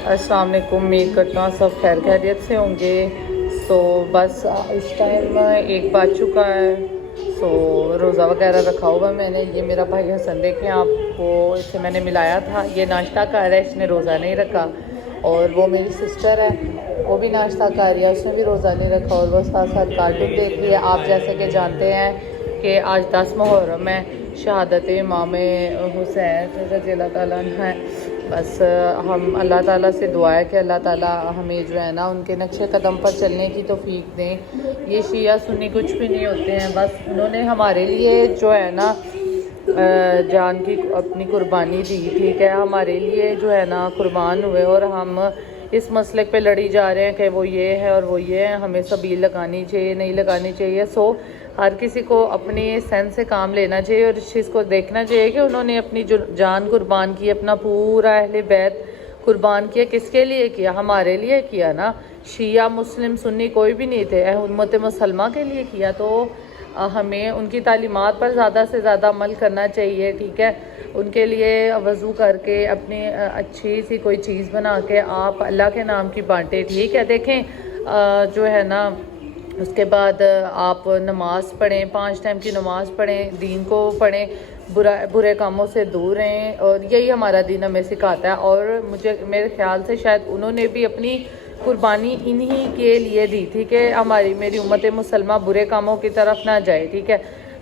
अस्सलाम वालेकुम। उम्मीद करता हूँ सब खैर खैरियत से होंगे। सो बस इस टाइम 1 बज चुका है। सो रोज़ा वगैरह रखा हुआ मैंने। ये मेरा भाई हसन देखें आपको, इससे मैंने मिलाया था। ये नाश्ता कर रहा है, इसने रोज़ा नहीं रखा। और वो मेरी सिस्टर है, वो भी नाश्ता कर रही है, उसने भी रोज़ा नहीं रखा और वो साथ साथ कार्टून देख रही है। आप जैसे कि जानते हैं कि आज 10 मुहर्रम है, शहादत इमाम हुसैन रज़ी अल्लाह ताला अन्हु है। बस हम अल्लाह ताला से दुआ है कि अल्लाह ताला हमें जो है ना उनके नक्शे कदम पर चलने की तौफीक दें। ये शिया सुन्नी कुछ भी नहीं होते हैं, बस उन्होंने हमारे लिए जो है ना जान की अपनी कुर्बानी दी, ठीक है, हमारे लिए जो है ना कुर्बान हुए। और हम इस मसलक पे लड़ी जा रहे हैं कि वो ये है और वो ये है, हमें सबील लगानी चाहिए नहीं लगानी चाहिए। सो हर किसी को अपनी सेंस से काम लेना चाहिए और इस चीज़ को देखना चाहिए कि उन्होंने अपनी जो जान कुर्बान की, अपना पूरा अहले बैत कुर्बान किया। किसके लिए किया? हमारे लिए किया ना। शिया मुस्लिम सुन्नी कोई भी नहीं थे, उम्मत मुसलमा के लिए किया। तो हमें उनकी तालीमात पर ज़्यादा से ज़्यादा अमल करना चाहिए, ठीक है। उनके लिए वज़ू करके अपनी अच्छी सी कोई चीज़ बना के आप अल्लाह के नाम की बांटें, ठीक है। देखें जो है ना, उसके बाद आप नमाज़ पढ़ें, 5 टाइम की नमाज़ पढ़ें, दीन को पढ़ें, बुरे कामों से दूर रहें। और यही हमारा दीन हमें सिखाता है। और मुझे मेरे ख्याल से शायद उन्होंने भी अपनी कुर्बानी इन्हीं के लिए दी थी कि मेरी उम्मत मुसलमा बुरे कामों की तरफ ना जाए, ठीक है।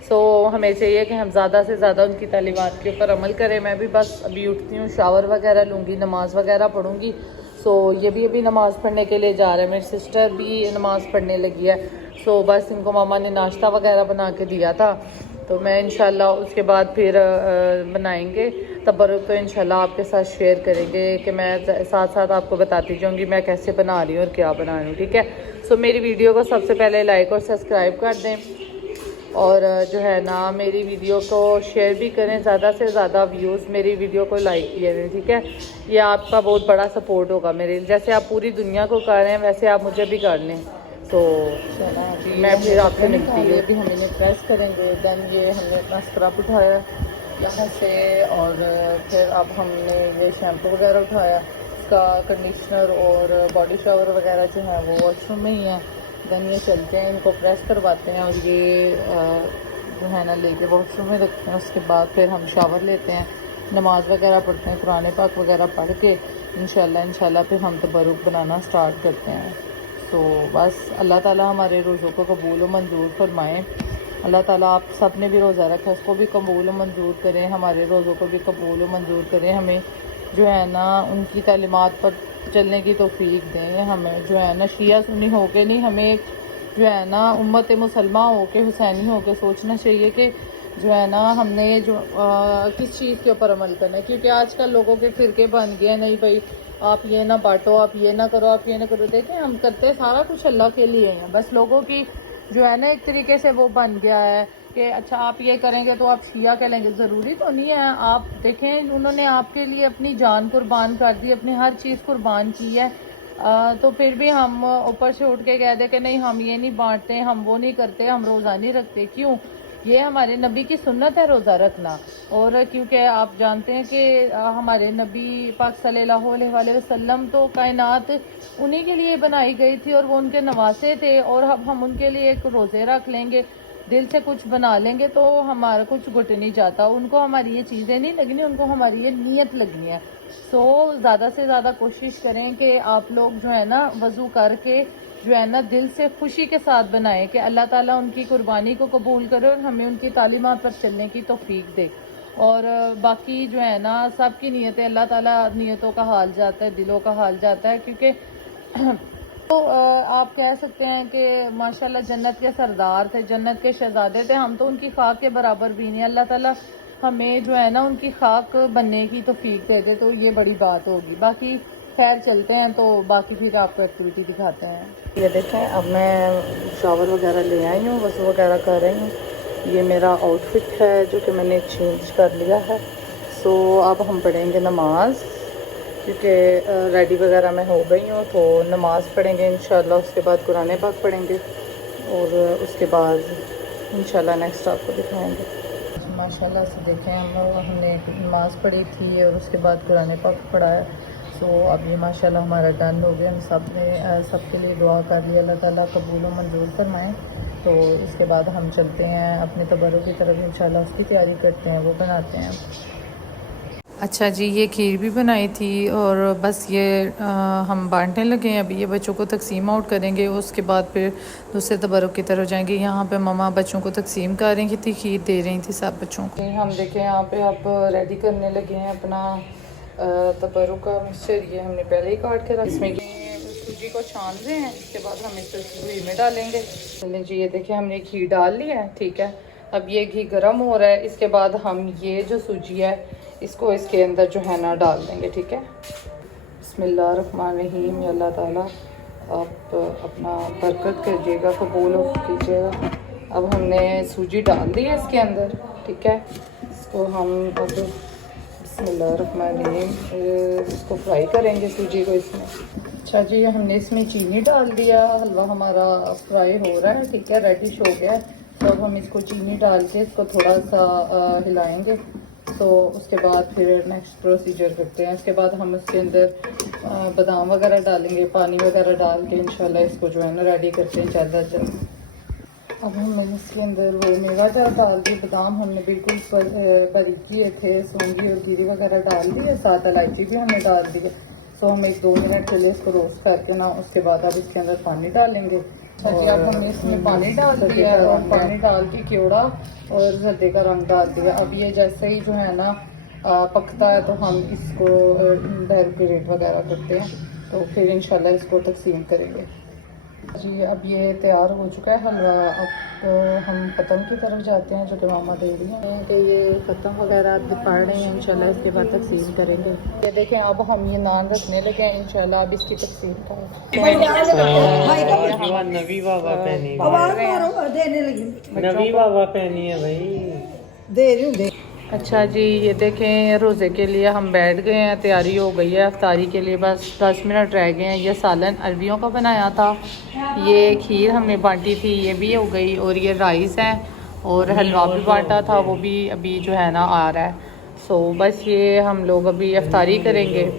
सो हमें चाहिए कि हम ज़्यादा से ज़्यादा उनकी तालीमात के ऊपर अमल करें। मैं भी बस अभी उठती हूँ, शावर वगैरह लूँगी, नमाज़ वगैरह पढ़ूँगी। सो ये भी अभी नमाज़ पढ़ने के लिए जा रहा है, मेरी सिस्टर भी नमाज़ पढ़ने लगी है। सो बस इनको मामा ने नाश्ता वगैरह बना के दिया था, तो मैं इंशाल्लाह उसके बाद फिर बनाएंगे तबरुक। तो इंशाल्लाह आपके साथ शेयर करेंगे कि मैं साथ साथ आपको बताती जाऊँगी मैं कैसे बना रही हूँ और क्या बना रही हूँ, ठीक है। सो मेरी वीडियो को सबसे पहले लाइक और सब्सक्राइब कर दें और जो है ना मेरी वीडियो को शेयर भी करें। ज़्यादा से ज़्यादा व्यूज़ मेरी वीडियो को लाइक किए दें, ठीक है। ये आपका बहुत बड़ा सपोर्ट होगा मेरे, जैसे आप पूरी दुनिया को कर रहे हैं वैसे आप मुझे भी कर लें। तो मैं फिर आपसे मिलती हूँ। अभी हम इन्हें प्रेस करेंगे। देन ये हमने अपना स्क्रब उठाया यहाँ से और फिर अब हमने ये शैम्पू वगैरह उठाया, इसका कंडीशनर और बॉडी शावर वगैरह जो है वो वॉशरूम में ही है। देन ये चलते हैं, इनको प्रेस करवाते हैं और ये जो है ना लेके वॉशरूम में रखते हैं। उसके बाद फिर हम शावर लेते हैं, नमाज़ वगैरह पढ़ते हैं, कुरान पाक वगैरह पढ़ के इंशाल्लाह फिर हम तबरुक बनाना स्टार्ट करते हैं। तो बस अल्लाह ताला हमारे रोज़ों को कबूल और मंजूर फरमाएँ। अल्लाह ताला आप सब ने भी रोज़ा रखा उसको भी कबूल और मंजूर करें, हमारे रोज़ों को भी कबूल और मंजूर करें। हमें जो है ना उनकी तालीमात पर चलने की तौफीक दें। हमें जो है ना शिया सुन्नी हो के नहीं, हमें जो है ना उम्मत मुसलमा हो के, हुसैनी हो के सोचना चाहिए कि जो है ना हमने जो किस चीज़ के ऊपर अमल करना है। क्योंकि आजकल लोगों के फ़िरके बन गए, नहीं भाई आप ये ना बांटो, आप ये ना करो, आप ये ना करो। देखें हम करते सारा कुछ अल्लाह के लिए हैं, बस लोगों की जो है ना एक तरीके से वो बन गया है कि अच्छा आप ये करेंगे तो आप शिया कहलेंगे। ज़रूरी तो नहीं है। आप देखें उन्होंने आपके लिए अपनी जान कुर्बान कर दी, अपनी हर चीज़ कुर्बान की है। तो फिर भी हम ऊपर से उठ के कह दे कि नहीं हम ये नहीं बांटते, हम वो नहीं करते, हम रोज़ा नहीं रखते। क्यों? ये हमारे नबी की सुन्नत है रोज़ा रखना। और क्योंकि आप जानते हैं कि हमारे नबी पाक सल्लल्लाहु अलैहि वसल्लम तो कायनात उन्हीं के लिए बनाई गई थी और वो उनके नवासे थे। और अब हम उनके लिए एक रोज़े रख लेंगे, दिल से कुछ बना लेंगे तो हमारा कुछ घुट नहीं जाता। उनको हमारी ये चीज़ें नहीं लगनी, उनको हमारी ये नीयत लगनी है। सो ज़्यादा से ज़्यादा कोशिश करें कि आप लोग जो है ना वज़ू करके जो है ना दिल से खुशी के साथ बनाएं कि अल्लाह ताला उनकी कुर्बानी को कबूल करे और हमें उनकी तालीमात पर चलने की तौफीक दे। और बाकी जो है ना सबकी नीयतें, अल्लाह ताला नीयतों का हाल जाता है, दिलों का हाल जाता है। क्योंकि तो आप कह सकते हैं कि माशाल्लाह जन्नत के सरदार थे, जन्नत के शहजादे थे, हम तो उनकी खाक के बराबर भी नहीं। अल्लाह ताला हमें जो है ना उनकी खाक बनने की तौफीक दे दे तो ये बड़ी बात होगी। बाकी खैर चलते हैं, तो बाकी फिर आपको एक्टिविटी दिखाते हैं। ये देखें अब मैं शावर वगैरह ले आई हूँ, वज़ू वगैरह कर रही हूँ। ये मेरा आउटफिट है जो कि मैंने चेंज कर लिया है। सो अब हम पढ़ेंगे नमाज, क्योंकि रेडी वगैरह मैं हो गई हूँ। तो नमाज़ पढ़ेंगे इंशाल्लाह, उसके बाद कुरान पाक पढ़ेंगे और उसके बाद इंशाल्लाह नेक्स्ट आपको दिखाएंगे। माशाल्लाह से देखें हमने नमाज़ पढ़ी थी और उसके बाद कुरान पाक पढ़ा है। सो अभी माशाल्लाह हमारा डन हो गया। हम सब ने सबके लिए दुआ कर ली, अल्लाह ताला कबूल व मंजूर फरमाएँ। तो इसके बाद हम चलते हैं अपने तबरुक की तरफ, इंशाल्लाह उसकी तैयारी करते हैं, वो बनाते हैं। अच्छा जी, ये खीर भी बनाई थी और बस ये हम बांटने लगे हैं। अभी ये बच्चों को तकसीम आउट करेंगे, उसके बाद फिर दूसरे तबरुक की तरफ जाएंगे। यहाँ पे ममा बच्चों को तकसीम कर रही थी, खीर दे रही थी सब बच्चों को। हम देखें यहाँ पे अब रेडी करने लगे हैं अपना तबरुक का मिक्सचर। ये हमने पहले ही काट के रख, इसमें सूजी को छान रहे हैं, इसके बाद हम इस घी में डालेंगे। चलें जी, ये देखें हमने घी डाल लिया है, ठीक है। अब ये घी गर्म हो रहा है, इसके बाद हम ये जो सूजी है इसको इसके अंदर जो है ना डाल देंगे, ठीक है। बिस्मिल्लाहिर्रहमानिर्रहीम। अल्लाह ताला आप अपना बरकत कीजिएगा, कबूल कीजिएगा। अब हमने सूजी डाल दी है इसके अंदर, ठीक है। इसको हम अब बिस्मिल्लाहिर्रहमानिर्रहीम इसको फ्राई करेंगे सूजी को इसमें। अच्छा जी, हमने इसमें चीनी डाल दिया, हलवा हमारा फ्राई हो रहा है, ठीक है, रेडिश हो गया है। तो अब हम इसको चीनी डाल के इसको थोड़ा सा हिलाएंगे। तो उसके बाद फिर नेक्स्ट प्रोसीजर करते हैं। इसके बाद हम इसके अंदर बादाम वगैरह डालेंगे, पानी वगैरह डाल के इंशाल्लाह इसको जो है ना रेडी करते हैं ज़्यादा जल्द। अब हमने इसके अंदर वो मेवा जार डाल दी, बादाम हमने बिल्कुल बारीक किए थे, सौंगी और गिरी वगैरह डाल दी है, साथ इलायची भी हमने डाल दी है। सो हम 1-2 मिनट के लिए इसको रोस्ट करके ना उसके बाद अब इसके अंदर पानी डालेंगे। और अब हमने इसमें पानी डाल दिया और पानी डाल के केवड़ा और जर्दे का रंग डाल दिया। अब ये जैसे ही जो है ना पकता है तो हम इसको डेकोरेट वगैरह करते हैं, तो फिर इंशाल्लाह इसको तकसीम करेंगे जी। अब ये तैयार हो चुका है हलवा। अब तो हम ख़त्म की तरफ जाते हैं, जो कि मामा दे रही हैं कि ये ख़त्म वगैरह अब पढ़ रहे हैं, इंशाल्लाह इसके बाद तकसीम करेंगे। ये देखें अब हम ये नान रखने लगे हैं, इंशाल्लाह अब इसकी तकसीम करेंगे। नवी बाबा पहनी है भाई, दे रही हूँ। अच्छा जी, ये देखें रोज़े के लिए हम बैठ गए हैं, तैयारी हो गई है अफ्तारी के लिए, बस 10 मिनट रह गए हैं। ये सालन अरबियों का बनाया था, ये खीर हमने बांटी थी, ये भी हो गई, और ये राइस है और हलवा भी बांटा था, वो भी अभी जो है ना आ रहा है। सो बस ये हम लोग अभी अफ्तारी करेंगे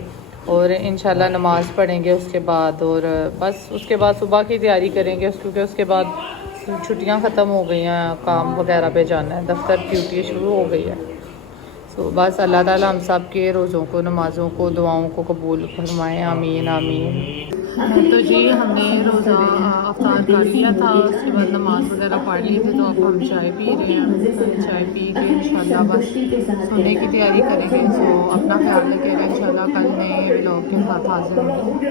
और इंशाल्लाह नमाज़ पढ़ेंगे उसके बाद, और बस उसके बाद सुबह की तैयारी करेंगे, क्योंकि उसके बाद छुट्टियाँ ख़त्म हो गई हैं, काम वगैरह पे जाना है, दफ्तर ड्यूटी शुरू हो गई है। तो बस अल्लाह ताला हम सब के रोज़ों को, नमाज़ों को, दुआओं को कबूल फरमाएँ, आमीन आमीन। तो जी हमने रोज़ा अफ्तार कर लिया था, उसके बाद नमाज़ वगैरह पढ़ ली थी, तो अब हम चाय पी रहे हैं। चाय पी के इंशाल्लाह बस सोने की तैयारी करेंगे। तो अपना ख्याल रखिएगा, इंशाल्लाह कल नए व्लॉग के साथ हाजिर होंगे।